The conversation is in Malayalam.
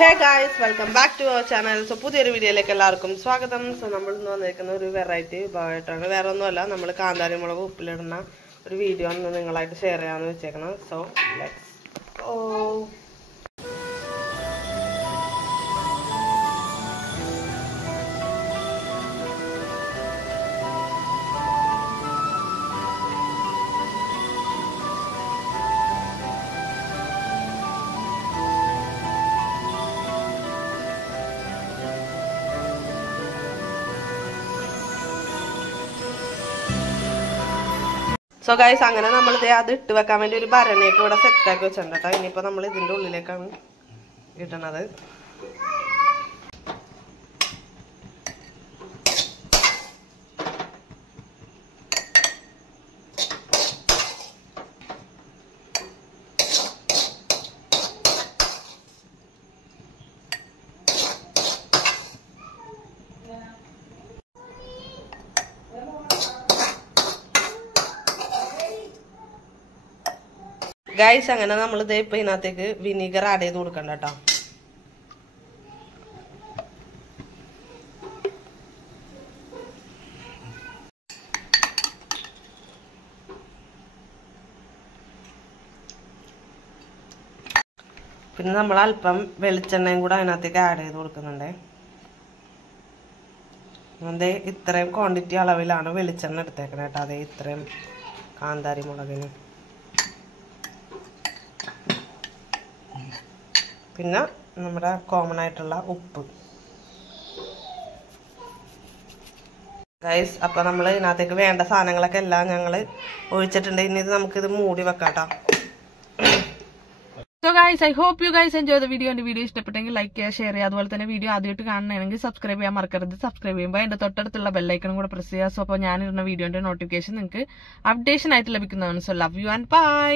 Hey guys, welcome back to our channel. So പുതിയൊരു വീഡിയോയിലേക്ക് എല്ലാവർക്കും സ്വാഗതം. സോ നമ്മൾ ഇന്ന് വന്നിരിക്കുന്ന ഒരു വെറൈറ്റി വിഭവമായിട്ടാണ്. വേറെ ഒന്നുമല്ല, നമ്മൾ കാന്താരി മുളക് ഉപ്പിലിടുന്ന ഒരു വീഡിയോ ആണ് നിങ്ങളായിട്ട് ഷെയർ ചെയ്യാമെന്ന് വെച്ചേക്കണം. So let's go. So guys, അങ്ങനെ നമ്മളിത് അത് ഇട്ട് വെക്കാൻ വേണ്ടി ഒരു ഭരണിയൊക്കെ ഇവിടെ സെറ്റാക്കി വെച്ചിട്ടുണ്ട് കേട്ടോ. ഇനിയിപ്പോൾ നമ്മൾ ഇതിൻ്റെ ഉള്ളിലേക്കാണ് ഇടണത്. ഗൈസ്, അങ്ങനെ നമ്മളിത് ഇപ്പം ഇതിനകത്തേക്ക് വിനീഗർ ആഡ് ചെയ്ത് കൊടുക്കണ്ട കേട്ടോ. പിന്നെ നമ്മൾ അല്പം വെളിച്ചെണ്ണയും കൂടെ അതിനകത്തേക്ക് ആഡ് ചെയ്ത് കൊടുക്കുന്നുണ്ട്. അതേ ഇത്രയും ക്വാണ്ടിറ്റി അളവിലാണ് വെളിച്ചെണ്ണ എടുത്തേക്കണേ കേട്ടോ. അതേ ഇത്രയും കാന്താരി മുളകിന്. പിന്നെ നമ്മുടെ കോമൺ ആയിട്ടുള്ള ഉപ്പ്. ഗൈസ്, അപ്പോൾ നമ്മൾ ഇതിനകത്തേക്ക് വേണ്ട സാധനങ്ങളൊക്കെ എല്ലാം ഞങ്ങൾ ഒഴിച്ചിട്ടുണ്ട്. ഇനി ഇത് നമുക്കിത് മൂടി വെക്കാട്ടോ. So guys, I hope you guys enjoy the video. And video ഇഷ്ടപ്പെട്ടെങ്കിൽ ലൈക്ക് ചെയ്യുക, ഷെയർ ചെയ്യുക. അതുപോലെ തന്നെ വീഡിയോ ആദ്യമായിട്ട് കാണണമെങ്കിൽ സബ്സ്ക്രൈബ് ചെയ്യാൻ മറക്കരുത്. സബ്സ്ക്രൈബ് ചെയ്യുമ്പോൾ അതിന്റെ തൊട്ടടുത്തുള്ള ബെല്ലൈക്കണും കൂടെ പ്രസ് ചെയ്യുക. സോ അപ്പോൾ ഞാനിരുന്ന വീഡിയോന്റെ നോട്ടിഫിക്കേഷൻ നിങ്ങൾക്ക് അപ്ഡേഷൻ ആയിട്ട് ലഭിക്കുന്നതാണ്. So love you and by.